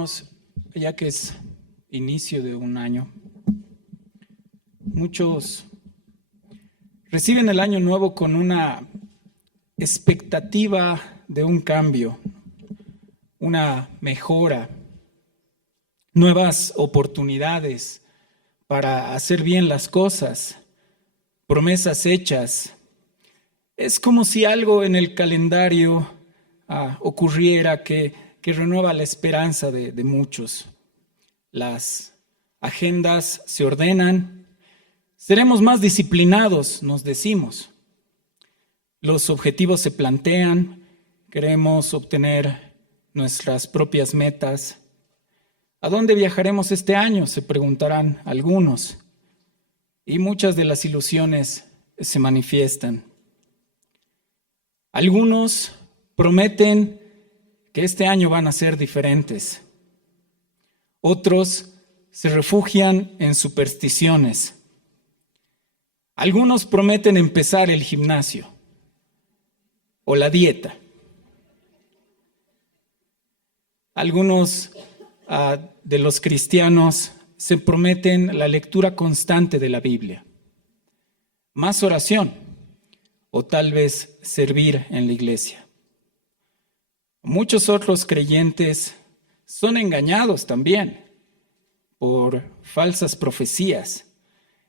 hermanos, ya que es inicio de un año, muchos reciben el año nuevo con una expectativa de un cambio, una mejora, nuevas oportunidades para hacer bien las cosas, promesas hechas. Es como si algo en el calendario ocurriera que renueva la esperanza de muchos. Las agendas se ordenan, seremos más disciplinados, nos decimos. Los objetivos se plantean, queremos obtener nuestras propias metas. ¿A dónde viajaremos este año?, se preguntarán algunos. Y muchas de las ilusiones se manifiestan. Algunos prometen que este año van a ser diferentes. Otros se refugian en supersticiones. Algunos prometen empezar el gimnasio o la dieta. Algunos de los cristianos se prometen la lectura constante de la Biblia, más oración o tal vez servir en la iglesia. Muchos otros creyentes son engañados también por falsas profecías.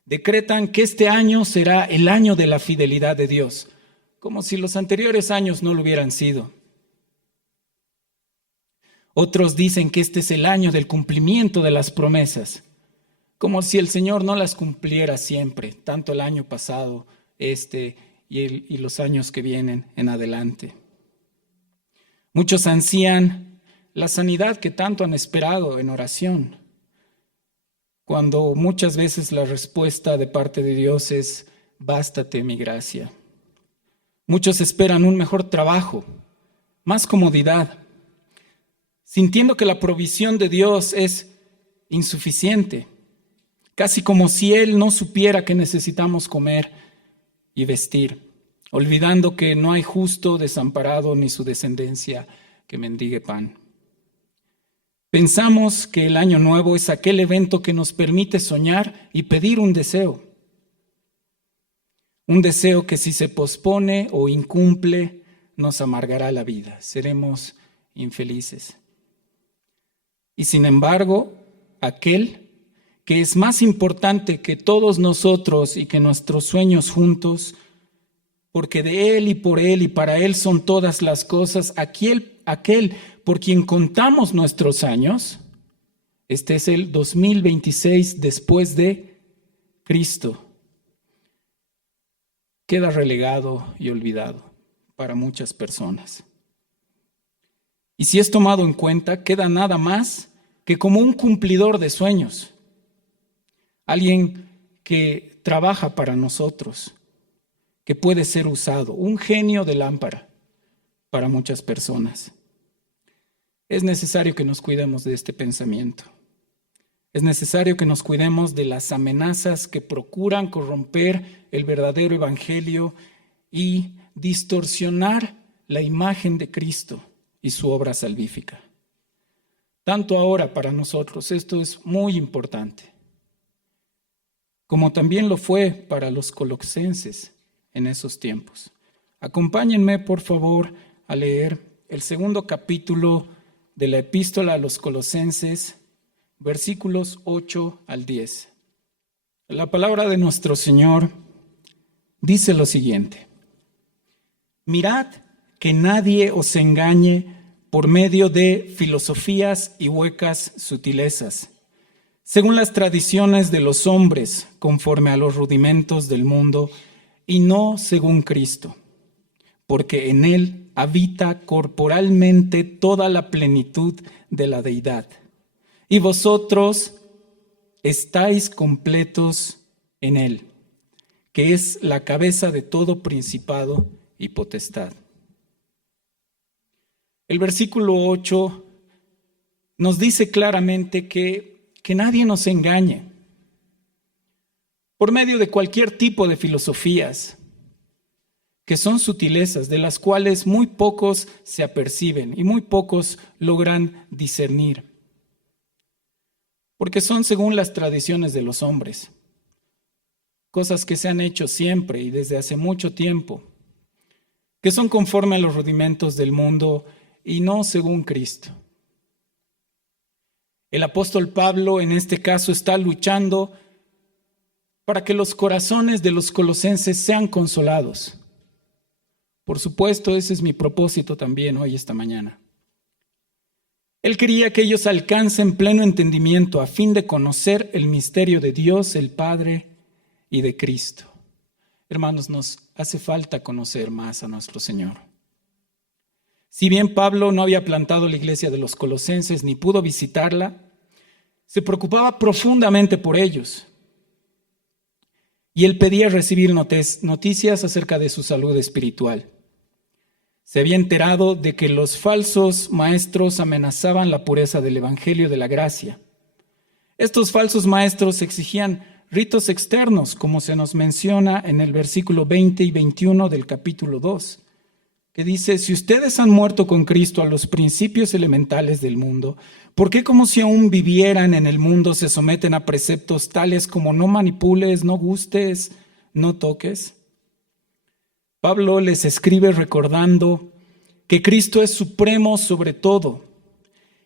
Decretan que este año será el año de la fidelidad de Dios, como si los anteriores años no lo hubieran sido. Otros dicen que este es el año del cumplimiento de las promesas, como si el Señor no las cumpliera siempre, tanto el año pasado, y los años que vienen en adelante. Muchos ansían la sanidad que tanto han esperado en oración, cuando muchas veces la respuesta de parte de Dios es: bástate mi gracia. Muchos esperan un mejor trabajo, más comodidad, sintiendo que la provisión de Dios es insuficiente, casi como si Él no supiera que necesitamos comer y vestir, olvidando que no hay justo desamparado ni su descendencia que mendigue pan. Pensamos que el año nuevo es aquel evento que nos permite soñar y pedir un deseo que si se pospone o incumple nos amargará la vida, seremos infelices. Y sin embargo, aquel que es más importante que todos nosotros y que nuestros sueños juntos, porque de Él y por Él y para Él son todas las cosas, aquel por quien contamos nuestros años, este es el 2026 después de Cristo, queda relegado y olvidado para muchas personas. Y si es tomado en cuenta, queda nada más que como un cumplidor de sueños, alguien que trabaja para nosotros, que puede ser usado, un genio de lámpara para muchas personas. Es necesario que nos cuidemos de este pensamiento. Es necesario que nos cuidemos de las amenazas que procuran corromper el verdadero evangelio y distorsionar la imagen de Cristo y su obra salvífica. Tanto ahora para nosotros esto es muy importante, como también lo fue para los colosenses en esos tiempos. Acompáñenme, por favor, a leer el 2 capítulo de la epístola a los Colosenses, versículos 8 al 10. La palabra de nuestro Señor dice lo siguiente: mirad que nadie os engañe por medio de filosofías y huecas sutilezas, según las tradiciones de los hombres, conforme a los rudimentos del mundo, y no según Cristo, porque en Él habita corporalmente toda la plenitud de la deidad, y vosotros estáis completos en Él, que es la cabeza de todo principado y potestad. El versículo 8 nos dice claramente que nadie nos engañe por medio de cualquier tipo de filosofías, que son sutilezas, de las cuales muy pocos se aperciben y muy pocos logran discernir. porque son según las tradiciones de los hombres, cosas que se han hecho siempre y desde hace mucho tiempo, que son conforme a los rudimentos del mundo y no según Cristo. El apóstol Pablo en este caso está luchando para que los corazones de los colosenses sean consolados. Por supuesto, ese es mi propósito también hoy, esta mañana. Él quería que ellos alcancen pleno entendimiento a fin de conocer el misterio de Dios, el Padre, y de Cristo. Hermanos, nos hace falta conocer más a nuestro Señor. Si bien Pablo no había plantado la iglesia de los colosenses ni pudo visitarla, se preocupaba profundamente por ellos. Y él pedía recibir noticias acerca de su salud espiritual. Se había enterado de que los falsos maestros amenazaban la pureza del Evangelio de la gracia. Estos falsos maestros exigían ritos externos, como se nos menciona en el versículo 20 y 21 del capítulo 2, que dice: si ustedes han muerto con Cristo a los principios elementales del mundo, ¿por qué como si aún vivieran en el mundo se someten a preceptos tales como no manipules, no gustes, no toques? Pablo les escribe recordando que Cristo es supremo sobre todo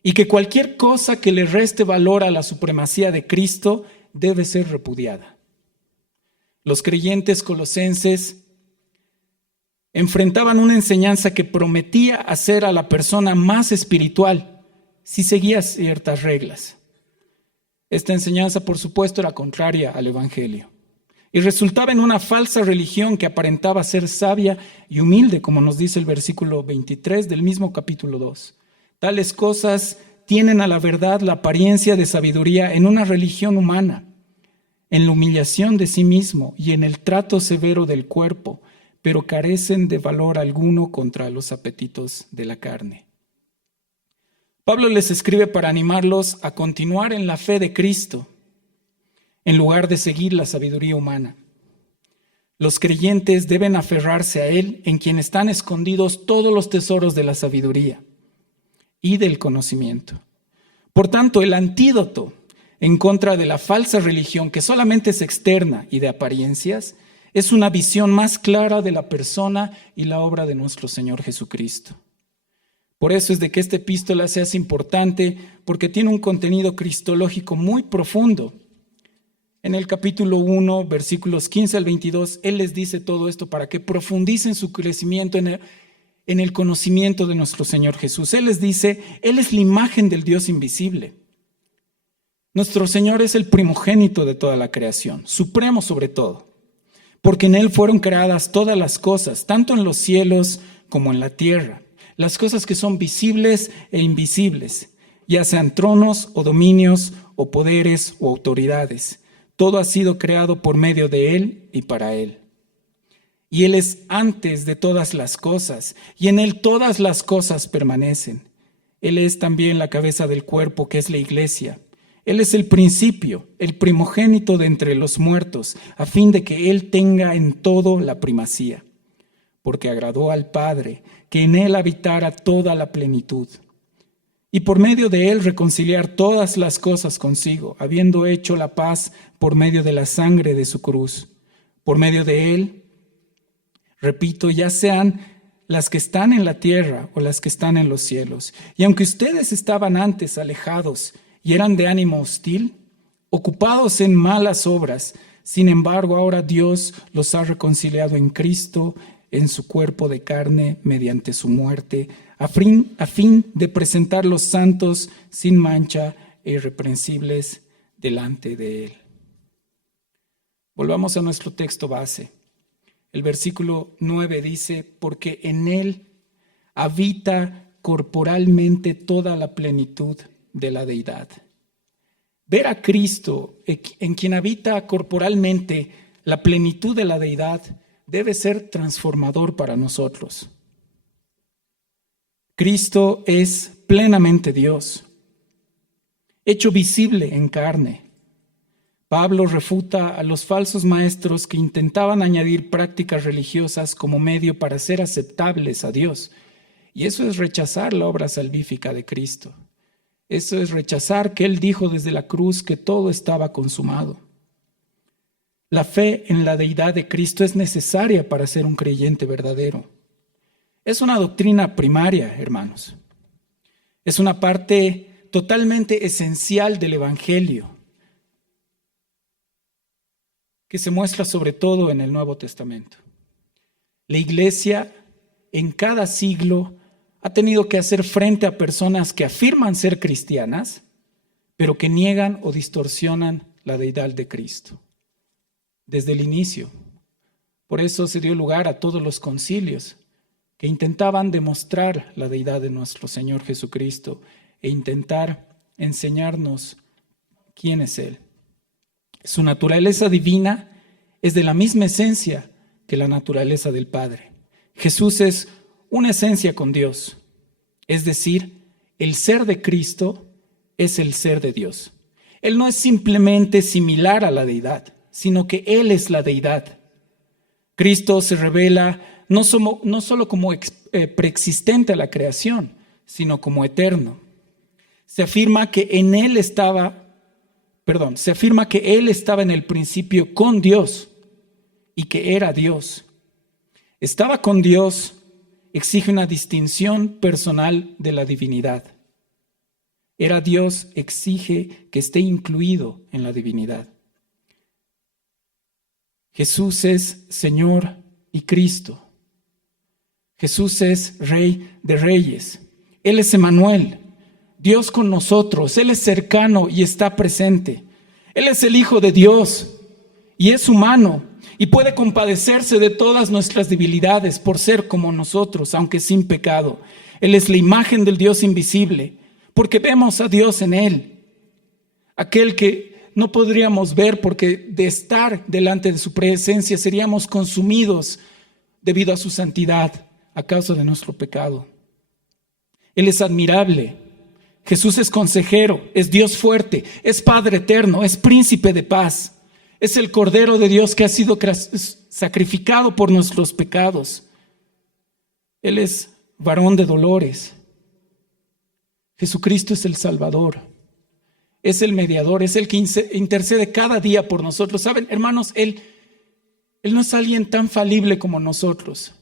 y que cualquier cosa que le reste valor a la supremacía de Cristo debe ser repudiada. Los creyentes colosenses enfrentaban una enseñanza que prometía hacer a la persona más espiritual si seguía ciertas reglas. Esta enseñanza, por supuesto, era contraria al Evangelio y resultaba en una falsa religión que aparentaba ser sabia y humilde, como nos dice el versículo 23 del mismo capítulo 2. Tales cosas tienen a la verdad la apariencia de sabiduría en una religión humana, en la humillación de sí mismo y en el trato severo del cuerpo, pero carecen de valor alguno contra los apetitos de la carne. Pablo les escribe para animarlos a continuar en la fe de Cristo, en lugar de seguir la sabiduría humana. Los creyentes deben aferrarse a Él, en quien están escondidos todos los tesoros de la sabiduría y del conocimiento. Por tanto, el antídoto en contra de la falsa religión, que solamente es externa y de apariencias, es una visión más clara de la persona y la obra de nuestro Señor Jesucristo. Por eso es de que esta epístola se hace importante, porque tiene un contenido cristológico muy profundo. En el capítulo 1, versículos 15 al 22, Él les dice todo esto para que profundicen su crecimiento en el conocimiento de nuestro Señor Jesús. Él les dice: Él es la imagen del Dios invisible. Nuestro Señor es el primogénito de toda la creación, supremo sobre todo, porque en Él fueron creadas todas las cosas, tanto en los cielos como en la tierra, las cosas que son visibles e invisibles, ya sean tronos o dominios o poderes o autoridades. Todo ha sido creado por medio de Él y para Él. Y Él es antes de todas las cosas, y en Él todas las cosas permanecen. Él es también la cabeza del cuerpo, que es la iglesia. Él es el principio, el primogénito de entre los muertos, a fin de que Él tenga en todo la primacía. Porque agradó al Padre que en Él habitara toda la plenitud. Y por medio de Él reconciliar todas las cosas consigo, habiendo hecho la paz por medio de la sangre de su cruz. Por medio de Él, repito, ya sean las que están en la tierra o las que están en los cielos. Y aunque ustedes estaban antes alejados y eran de ánimo hostil, ocupados en malas obras, sin embargo ahora Dios los ha reconciliado en Cristo, en su cuerpo de carne, mediante su muerte, a fin de presentar los santos sin mancha e irreprensibles delante de Él. Volvamos a nuestro texto base. El versículo 9 dice: porque en Él habita corporalmente toda la plenitud de la deidad. Ver a Cristo, en quien habita corporalmente la plenitud de la deidad, debe ser transformador para nosotros. Cristo es plenamente Dios, hecho visible en carne. Pablo refuta a los falsos maestros que intentaban añadir prácticas religiosas como medio para ser aceptables a Dios, y eso es rechazar la obra salvífica de Cristo. Eso es rechazar que Él dijo desde la cruz que todo estaba consumado. La fe en la deidad de Cristo es necesaria para ser un creyente verdadero. Es una doctrina primaria, hermanos. Es una parte totalmente esencial del Evangelio, que se muestra sobre todo en el Nuevo Testamento. La Iglesia en cada siglo ha tenido que hacer frente a personas que afirman ser cristianas, pero que niegan o distorsionan la deidad de Cristo. Desde el inicio. Por eso se dio lugar a todos los concilios que intentaban demostrar la deidad de nuestro Señor Jesucristo e intentar enseñarnos quién es Él. Su naturaleza divina es de la misma esencia que la naturaleza del Padre. Jesús es una esencia con Dios, es decir, el ser de Cristo es el ser de Dios. Él no es simplemente similar a la deidad, sino que Él es la deidad. Cristo se revela no solo como preexistente a la creación, sino como eterno. Se afirma que Él estaba en el principio con Dios y que era Dios. Estaba con Dios exige una distinción personal de la divinidad. Era Dios exige que esté incluido en la divinidad. Jesús es Señor y Cristo. Jesús es Rey de Reyes. Él es Emmanuel, Dios con nosotros. Él es cercano y está presente. Él es el Hijo de Dios y es humano y puede compadecerse de todas nuestras debilidades por ser como nosotros, aunque sin pecado. Él es la imagen del Dios invisible, porque vemos a Dios en Él, aquel que no podríamos ver porque de estar delante de su presencia seríamos consumidos debido a su santidad a causa de nuestro pecado. Él es admirable. Jesús es consejero, es Dios fuerte, es Padre eterno, es príncipe de paz. Es el Cordero de Dios que ha sido sacrificado por nuestros pecados. Él es varón de dolores. Jesucristo es el Salvador. Es el mediador, es el que intercede cada día por nosotros. ¿Saben, hermanos? Él no es alguien tan falible como nosotros,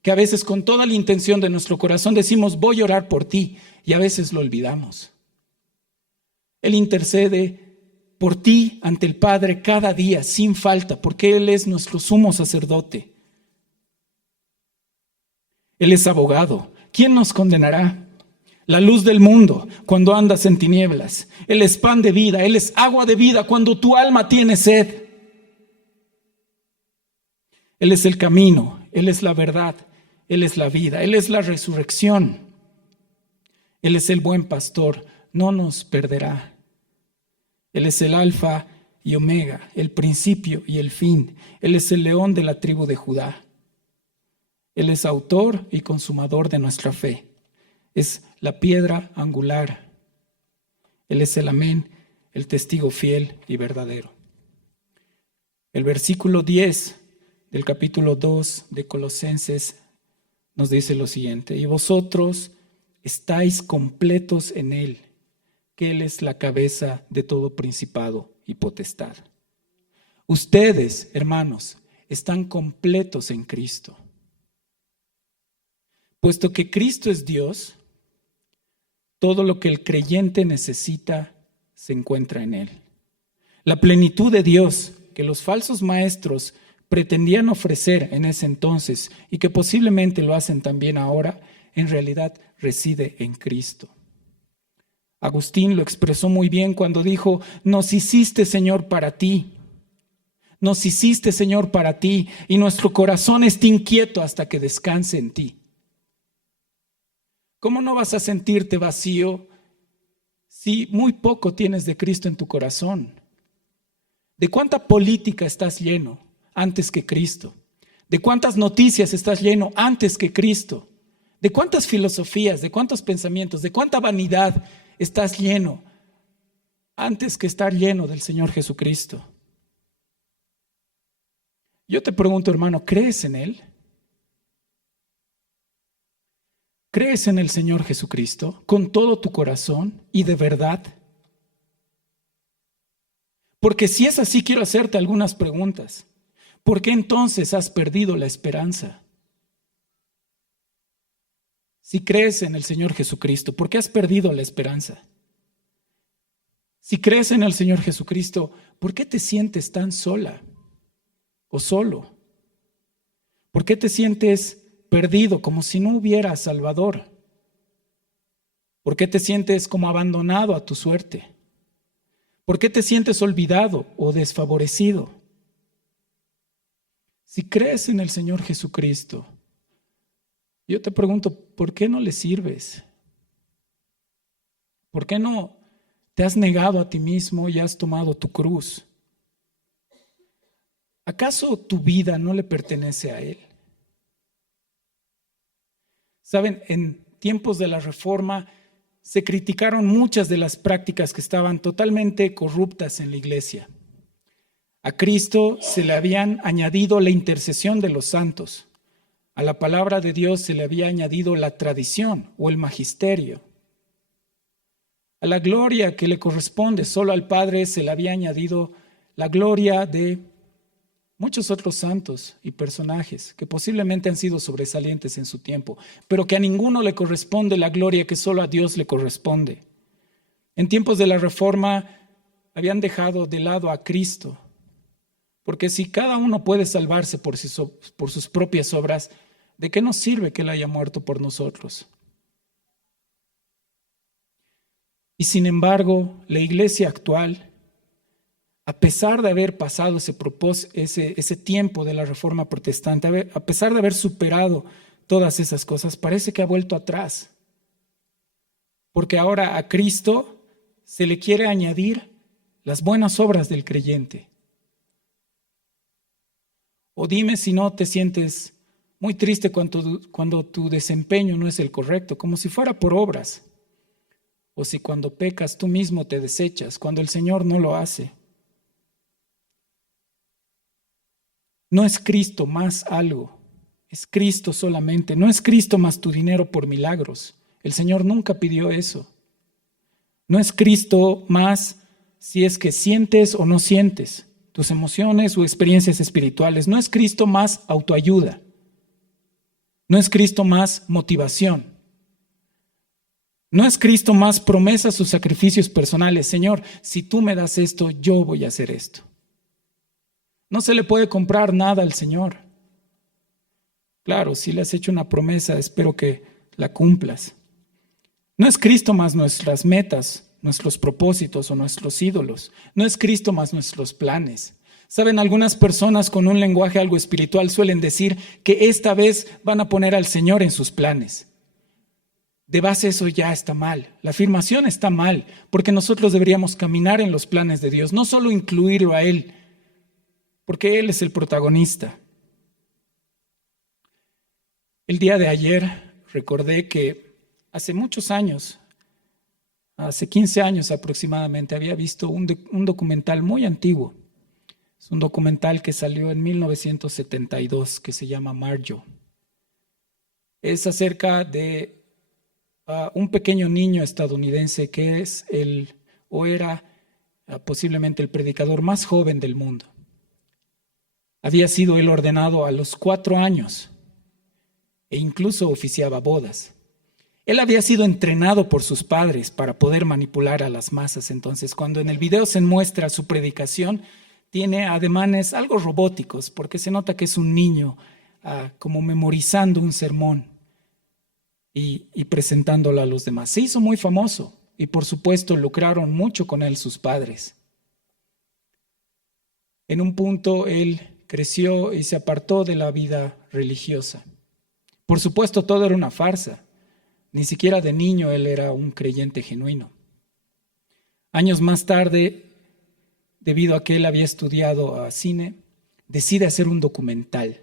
que a veces con toda la intención de nuestro corazón decimos, voy a orar por ti, y a veces lo olvidamos. Él intercede por ti ante el Padre cada día, sin falta, porque Él es nuestro sumo sacerdote. Él es abogado. ¿Quién nos condenará? La luz del mundo cuando andas en tinieblas. Él es pan de vida, Él es agua de vida cuando tu alma tiene sed. Él es el camino, Él es la verdad, Él es la vida, Él es la resurrección. Él es el buen pastor, no nos perderá. Él es el alfa y omega, el principio y el fin. Él es el león de la tribu de Judá. Él es autor y consumador de nuestra fe. Es la piedra angular. Él es el amén, el testigo fiel y verdadero. El versículo 10 del capítulo 2 de Colosenses nos dice lo siguiente: y vosotros estáis completos en Él, que Él es la cabeza de todo principado y potestad. Ustedes, hermanos, están completos en Cristo. Puesto que Cristo es Dios, todo lo que el creyente necesita se encuentra en Él. La plenitud de Dios que los falsos maestros pretendían ofrecer en ese entonces y que posiblemente lo hacen también ahora, en realidad reside en Cristo. Agustín lo expresó muy bien cuando dijo: nos hiciste, Señor, para ti. Nos hiciste, Señor, para ti, y nuestro corazón está inquieto hasta que descanse en ti. ¿Cómo no vas a sentirte vacío si muy poco tienes de Cristo en tu corazón? ¿De cuánta política estás lleno antes que Cristo? ¿De cuántas noticias estás lleno antes que Cristo? ¿De cuántas filosofías, de cuántos pensamientos, de cuánta vanidad estás lleno antes que estar lleno del Señor Jesucristo? Yo te pregunto, hermano, ¿crees en Él? ¿crees en el Señor Jesucristo con todo tu corazón y de verdad? Porque si es así, quiero hacerte algunas preguntas. ¿Por qué entonces has perdido la esperanza? Si crees en el Señor Jesucristo, ¿por qué has perdido la esperanza? Si crees en el Señor Jesucristo, ¿por qué te sientes tan sola o solo? ¿Por qué te sientes perdido, como si no hubiera Salvador? ¿Por qué te sientes como abandonado a tu suerte? ¿Por qué te sientes olvidado o desfavorecido? Si crees en el Señor Jesucristo, yo te pregunto, ¿por qué no le sirves? ¿Por qué no te has negado a ti mismo y has tomado tu cruz? ¿Acaso tu vida no le pertenece a Él? Saben, en tiempos de la Reforma se criticaron muchas de las prácticas que estaban totalmente corruptas en la iglesia. A Cristo se le habían añadido la intercesión de los santos. A la palabra de Dios se le había añadido la tradición o el magisterio. A la gloria que le corresponde solo al Padre se le había añadido la gloria de muchos otros santos y personajes que posiblemente han sido sobresalientes en su tiempo, pero que a ninguno le corresponde la gloria que solo a Dios le corresponde. En tiempos de la Reforma habían dejado de lado a Cristo, porque si cada uno puede salvarse por sus propias obras, ¿de qué nos sirve que Él haya muerto por nosotros? Y sin embargo, la iglesia actual, a pesar de haber pasado ese tiempo de la Reforma Protestante, a pesar de haber superado todas esas cosas, parece que ha vuelto atrás. Porque ahora a Cristo se le quiere añadir las buenas obras del creyente. O dime si no te sientes muy triste cuando tu desempeño no es el correcto, como si fuera por obras. O si cuando pecas tú mismo te desechas, cuando el Señor no lo hace. No es Cristo más algo, es Cristo solamente. No es Cristo más tu dinero por milagros. El Señor nunca pidió eso. No es Cristo más si es que sientes o no sientes tus emociones o experiencias espirituales. No es Cristo más autoayuda. No es Cristo más motivación. No es Cristo más promesas o sacrificios personales. Señor, si tú me das esto, yo voy a hacer esto. No se le puede comprar nada al Señor. Claro, si le has hecho una promesa, espero que la cumplas. No es Cristo más nuestras metas, nuestros propósitos o nuestros ídolos. No es Cristo más nuestros planes. Saben, algunas personas con un lenguaje algo espiritual suelen decir que esta vez van a poner al Señor en sus planes. De base eso ya está mal. La afirmación está mal, porque nosotros deberíamos caminar en los planes de Dios, no solo incluirlo a Él, porque Él es el protagonista. El día de ayer recordé que hace muchos años, hace 15 años aproximadamente, había visto un documental muy antiguo. Es un documental que salió en 1972 que se llama Marjo. Es acerca de un pequeño niño estadounidense que es era posiblemente el predicador más joven del mundo. Había sido él ordenado a los 4 años e incluso oficiaba bodas. Él había sido entrenado por sus padres para poder manipular a las masas. Entonces, cuando en el video se muestra su predicación, tiene ademanes algo robóticos, porque se nota que es un niño como memorizando un sermón y presentándolo a los demás. Se hizo muy famoso y por supuesto lucraron mucho con él sus padres. En un punto él creció y se apartó de la vida religiosa. Por supuesto, todo era una farsa. Ni siquiera de niño él era un creyente genuino. Años más tarde, debido a que él había estudiado cine, decide hacer un documental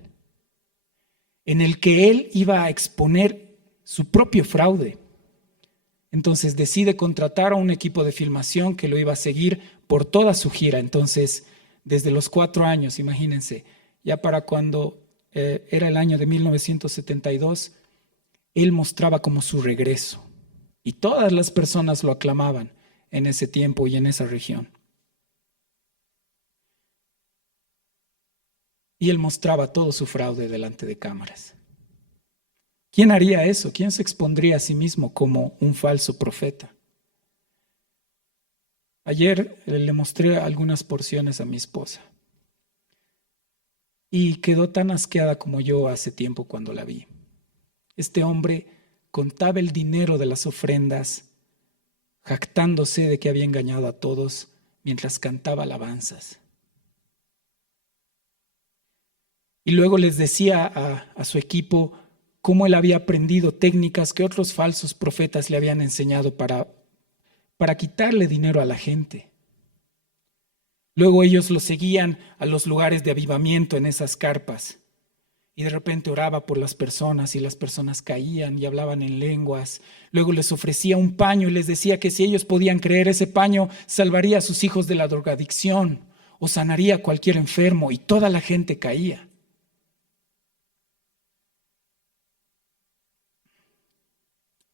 en el que él iba a exponer su propio fraude. Entonces decide contratar a un equipo de filmación que lo iba a seguir por toda su gira. Entonces, desde los 4 años, imagínense, ya para cuando era el año de 1972, él mostraba como su regreso. Y todas las personas lo aclamaban en ese tiempo y en esa región. Y él mostraba todo su fraude delante de cámaras. ¿Quién haría eso? ¿Quién se expondría a sí mismo como un falso profeta? Ayer le mostré algunas porciones a mi esposa y quedó tan asqueada como yo hace tiempo cuando la vi. Este hombre contaba el dinero de las ofrendas, jactándose de que había engañado a todos mientras cantaba alabanzas. Y luego les decía a su equipo cómo él había aprendido técnicas que otros falsos profetas le habían enseñado para quitarle dinero a la gente. Luego ellos lo seguían a los lugares de avivamiento en esas carpas. Y de repente oraba por las personas y las personas caían y hablaban en lenguas. Luego les ofrecía un paño y les decía que si ellos podían creer, ese paño salvaría a sus hijos de la drogadicción o sanaría a cualquier enfermo, y toda la gente caía.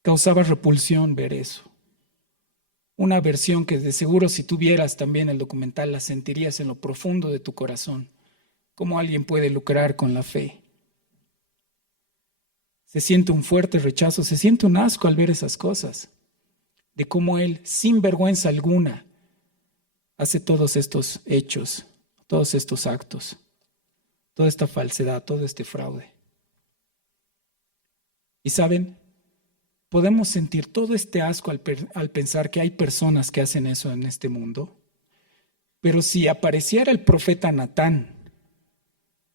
Causaba repulsión ver eso. Una aversión que de seguro, si tú vieras también el documental, la sentirías en lo profundo de tu corazón. ¿Cómo alguien puede lucrar con la fe? Se siente un fuerte rechazo, se siente un asco al ver esas cosas, de cómo él, sin vergüenza alguna, hace todos estos hechos, todos estos actos, toda esta falsedad, todo este fraude. Y saben, podemos sentir todo este asco al pensar que hay personas que hacen eso en este mundo, pero si apareciera el profeta Natán,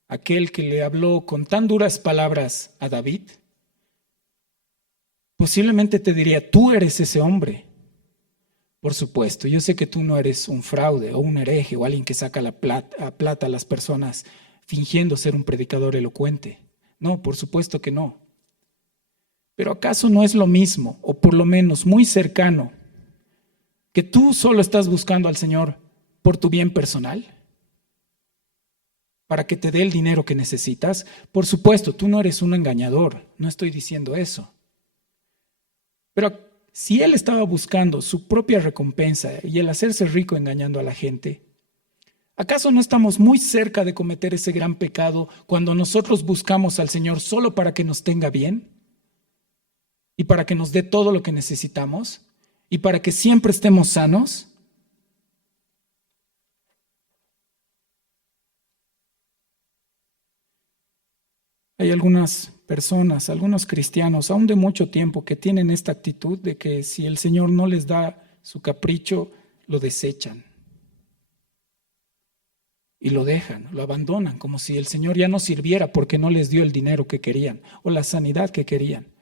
aquel que le habló con tan duras palabras a David, posiblemente te diría: tú eres ese hombre. Por supuesto, yo sé que tú no eres un fraude o un hereje o alguien que saca la plata a las personas fingiendo ser un predicador elocuente. No, por supuesto que no. Pero ¿acaso no es lo mismo, o por lo menos muy cercano, que tú solo estás buscando al Señor por tu bien personal? Para que te dé el dinero que necesitas. Por supuesto, tú no eres un engañador, no estoy diciendo eso. Pero si él estaba buscando su propia recompensa y el hacerse rico engañando a la gente, ¿acaso no estamos muy cerca de cometer ese gran pecado cuando nosotros buscamos al Señor solo para que nos tenga bien? ¿Y para que nos dé todo lo que necesitamos? ¿Y para que siempre estemos sanos? Hay algunas personas, algunos cristianos, aún de mucho tiempo, que tienen esta actitud de que si el Señor no les da su capricho, lo desechan. Y lo dejan, lo abandonan, como si el Señor ya no sirviera porque no les dio el dinero que querían, o la sanidad que querían,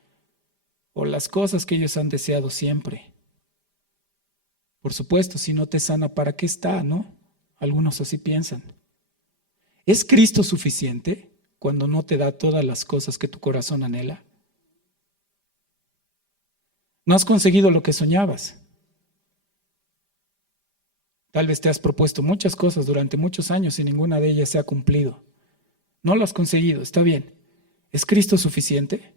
o las cosas que ellos han deseado siempre. Por supuesto, si no te sana, ¿para qué está, no? Algunos así piensan. ¿Es Cristo suficiente cuando no te da todas las cosas que tu corazón anhela? No has conseguido lo que soñabas. Tal vez te has propuesto muchas cosas durante muchos años y ninguna de ellas se ha cumplido. No lo has conseguido, está bien. ¿Es Cristo suficiente?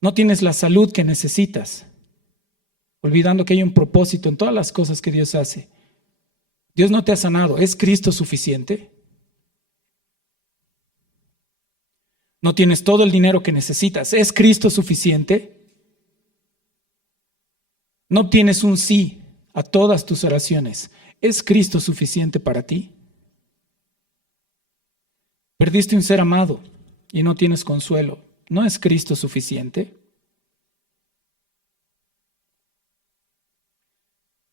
No tienes la salud que necesitas, olvidando que hay un propósito en todas las cosas que Dios hace. Dios no te ha sanado. ¿Es Cristo suficiente? No tienes todo el dinero que necesitas. ¿Es Cristo suficiente? No tienes un sí a todas tus oraciones. ¿Es Cristo suficiente para ti? Perdiste un ser amado y no tienes consuelo. ¿No es Cristo suficiente?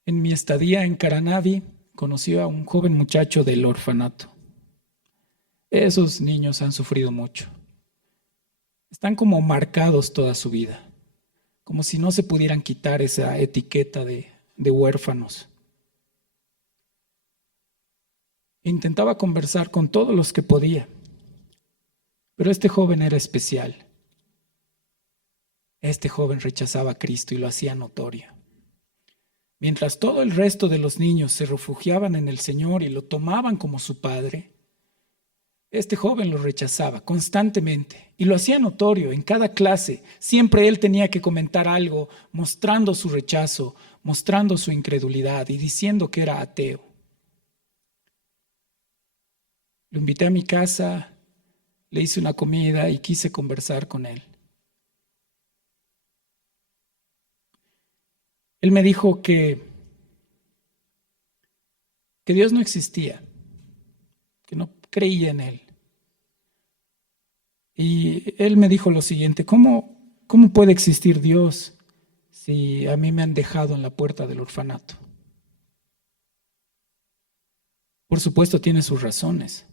En mi estadía en Caranavi, conocí a un joven muchacho del orfanato. Esos niños han sufrido mucho. Están como marcados toda su vida, como si no se pudieran quitar esa etiqueta de huérfanos. Intentaba conversar con todos los que podía, pero este joven era especial. Este joven rechazaba a Cristo y lo hacía notorio. Mientras todo el resto de los niños se refugiaban en el Señor y lo tomaban como su padre, Este joven lo rechazaba constantemente y lo hacía notorio en cada clase. Siempre él tenía que comentar algo mostrando su rechazo, mostrando su incredulidad y diciendo que era ateo. Lo invité a mi casa, le hice una comida y quise conversar con él. Él me dijo que Dios no existía, que no creía en él. Y él me dijo lo siguiente: ¿cómo puede existir Dios si a mí me han dejado en la puerta del orfanato? Por supuesto tiene sus razones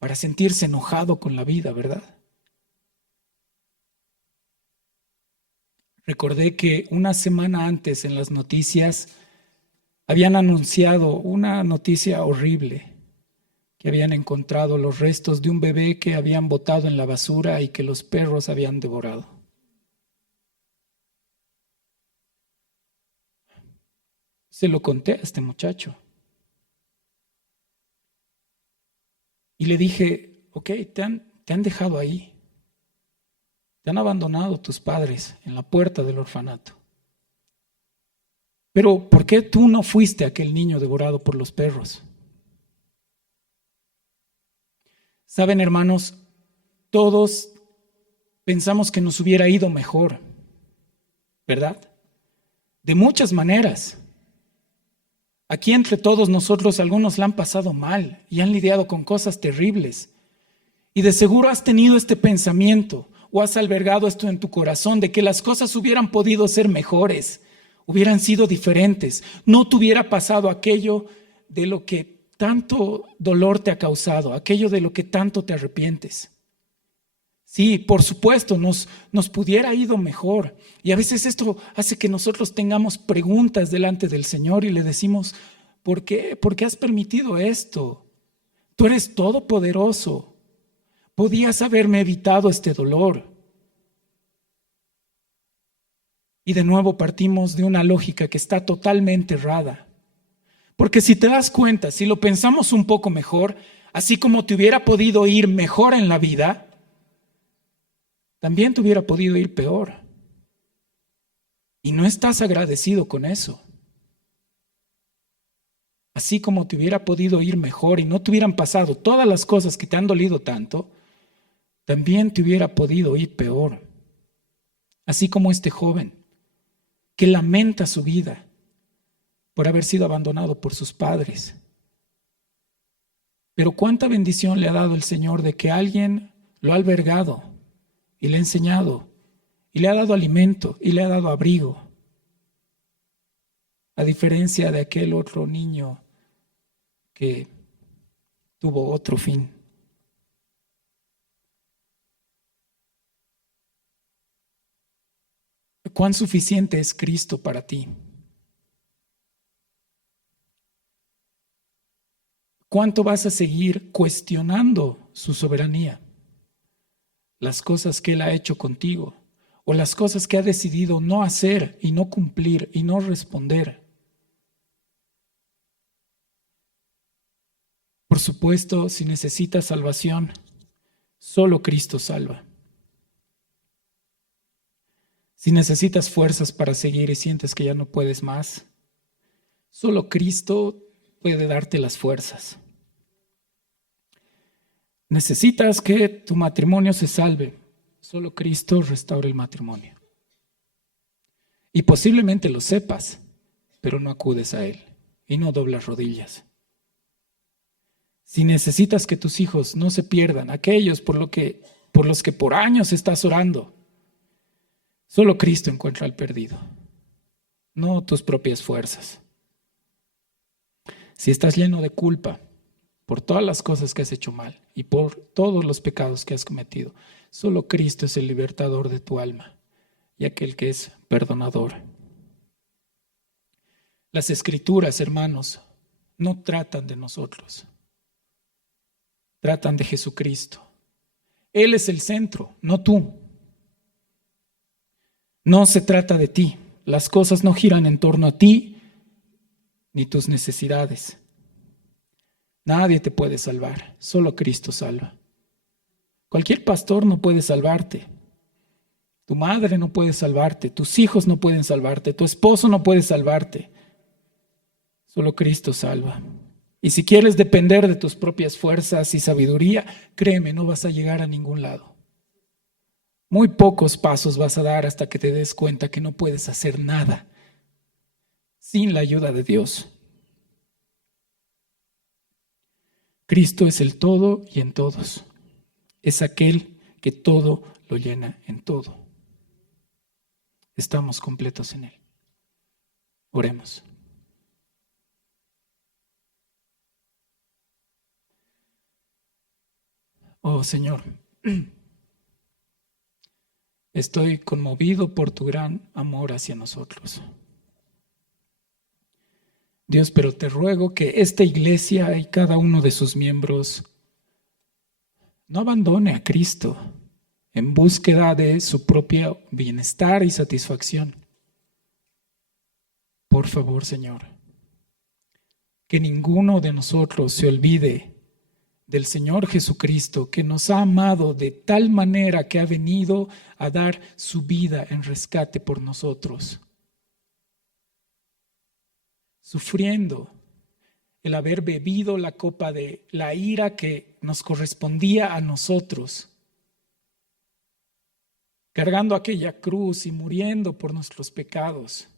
para sentirse enojado con la vida, ¿verdad? Recordé que una semana antes en las noticias habían anunciado una noticia horrible, que habían encontrado los restos de un bebé que habían botado en la basura y que los perros habían devorado. Se lo conté a este muchacho. Y le dije: ok, te han dejado ahí. Te han abandonado tus padres en la puerta del orfanato. Pero ¿por qué tú no fuiste aquel niño devorado por los perros? Saben, hermanos, todos pensamos que nos hubiera ido mejor, ¿verdad? De muchas maneras. Aquí entre todos nosotros algunos la han pasado mal y han lidiado con cosas terribles. Y de seguro has tenido este pensamiento o has albergado esto en tu corazón de que las cosas hubieran podido ser mejores, hubieran sido diferentes, no te hubiera pasado aquello de lo que tanto dolor te ha causado, aquello de lo que tanto te arrepientes. Sí, por supuesto, nos pudiera ido mejor. Y a veces esto hace que nosotros tengamos preguntas delante del Señor y le decimos: ¿por qué? ¿Por qué has permitido esto? Tú eres todopoderoso. Podías haberme evitado este dolor. Y de nuevo partimos de una lógica que está totalmente errada. Porque si te das cuenta, si lo pensamos un poco mejor, así como te hubiera podido ir mejor en la vida, también te hubiera podido ir peor. Y no estás agradecido con eso. Así como te hubiera podido ir mejor y no te hubieran pasado todas las cosas que te han dolido tanto, también te hubiera podido ir peor. Así como este joven que lamenta su vida por haber sido abandonado por sus padres. Pero cuánta bendición le ha dado el Señor de que alguien lo ha albergado y le ha enseñado y le ha dado alimento y le ha dado abrigo, a diferencia de aquel otro niño que tuvo otro fin. ¿Cuán suficiente es Cristo para ti? ¿Cuánto vas a seguir cuestionando su soberanía? Las cosas que Él ha hecho contigo o las cosas que ha decidido no hacer y no cumplir y no responder. Por supuesto, si necesitas salvación, solo Cristo salva. Si necesitas fuerzas para seguir y sientes que ya no puedes más, solo Cristo puede darte las fuerzas. Necesitas que tu matrimonio se salve, solo Cristo restaura el matrimonio. Y posiblemente lo sepas, pero no acudes a Él y no doblas rodillas. Si necesitas que tus hijos no se pierdan, aquellos por los que por años estás orando, solo Cristo encuentra al perdido, no tus propias fuerzas. Si estás lleno de culpa por todas las cosas que has hecho mal y por todos los pecados que has cometido, solo Cristo es el libertador de tu alma y aquel que es perdonador. Las Escrituras, hermanos, no tratan de nosotros, tratan de Jesucristo. Él es el centro, no tú. No se trata de ti. Las cosas no giran en torno a ti ni tus necesidades. Nadie te puede salvar, solo Cristo salva. Cualquier pastor no puede salvarte. Tu madre no puede salvarte, tus hijos no pueden salvarte, tu esposo no puede salvarte. Solo Cristo salva. Y si quieres depender de tus propias fuerzas y sabiduría, créeme, no vas a llegar a ningún lado. Muy pocos pasos vas a dar hasta que te des cuenta que no puedes hacer nada sin la ayuda de Dios. Cristo es el todo y en todos. Es aquel que todo lo llena en todo. Estamos completos en Él. Oremos. Oh Señor, estoy conmovido por tu gran amor hacia nosotros. Dios, pero te ruego que esta iglesia y cada uno de sus miembros no abandone a Cristo en búsqueda de su propio bienestar y satisfacción. Por favor, Señor, que ninguno de nosotros se olvide del Señor Jesucristo, que nos ha amado de tal manera que ha venido a dar su vida en rescate por nosotros, sufriendo el haber bebido la copa de la ira que nos correspondía a nosotros, cargando aquella cruz y muriendo por nuestros pecados,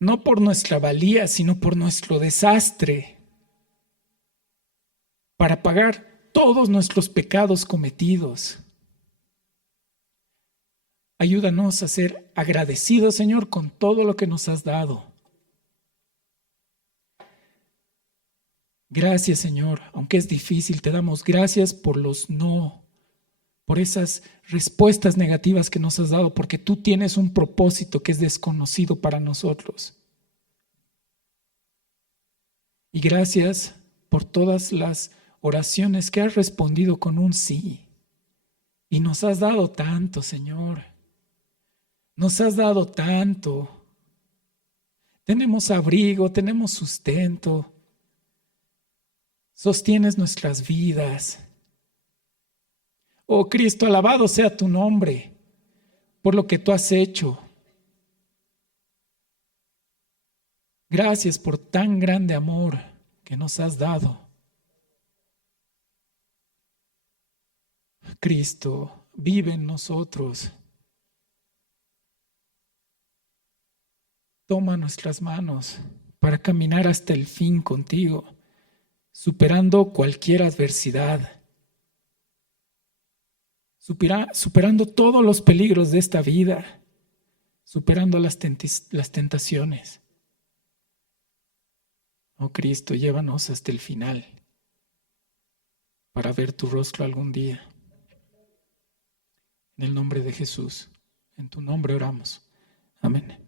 no por nuestra valía, sino por nuestro desastre, para pagar todos nuestros pecados cometidos. Ayúdanos a ser agradecidos, Señor, con todo lo que nos has dado. Gracias, Señor, aunque es difícil, te damos gracias por los no, por esas respuestas negativas que nos has dado, porque tú tienes un propósito que es desconocido para nosotros. Y gracias por todas las oraciones que has respondido con un sí. Y nos has dado tanto, Señor. Nos has dado tanto. Tenemos abrigo, tenemos sustento. Sostienes nuestras vidas. Oh Cristo, alabado sea tu nombre por lo que tú has hecho. Gracias por tan grande amor que nos has dado. Cristo, vive en nosotros. Toma nuestras manos para caminar hasta el fin contigo, superando cualquier adversidad, superando todos los peligros de esta vida, superando las tentaciones. Oh Cristo, llévanos hasta el final para ver tu rostro algún día. En el nombre de Jesús, en tu nombre oramos. Amén.